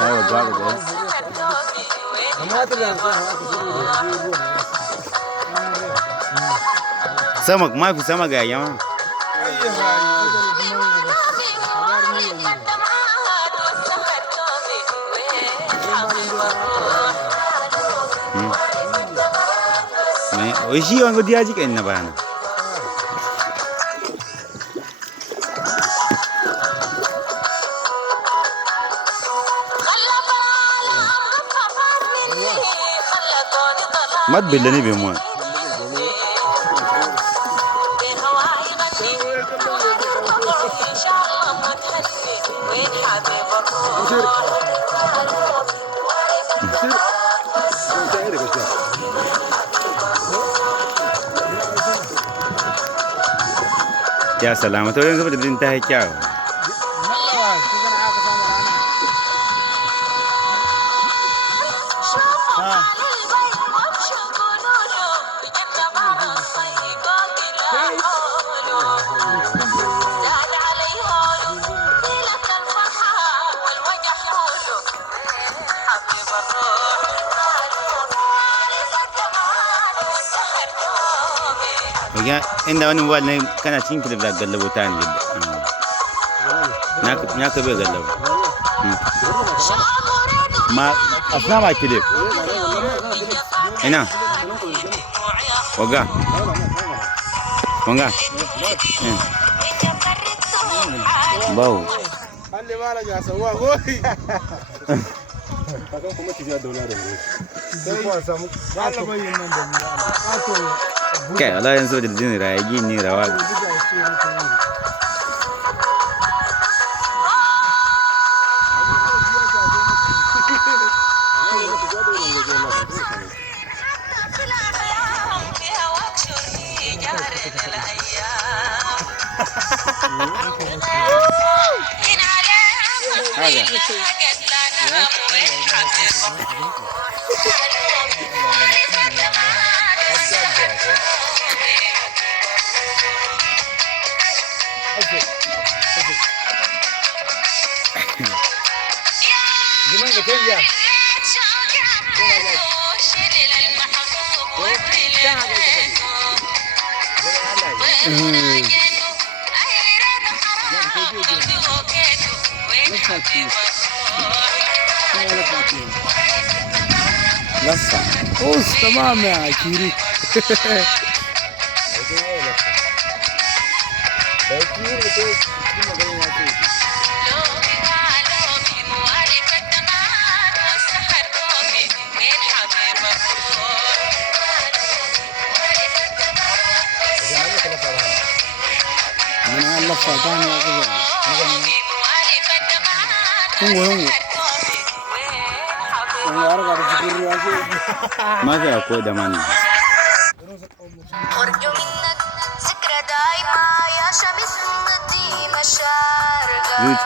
ايوه قاعد سمك ما في سمك يا جماعه. ويشي وانكو دياجي كأننا بانا. ما تبلني بيمون. يا سلام تقولين زبدة تنتهي كياو. وجا إن أنا موالنا كان أشين كده بلا قلبه تاني جدا. ناك بيقلبه. ما أصلا ما كده. هنا. وجا. وجا. باو. اللي ما رجع سواه هوي. Kayak Allah yang sudah jadi rai gini rawat. Gimana kerja? لفة. اوف تمام يا كيري. أنا لفة ثانية كذا. tunggu. ما في أكو دمان. أرجو منك ذكرى دايمة يا شمس الدين الشارقة.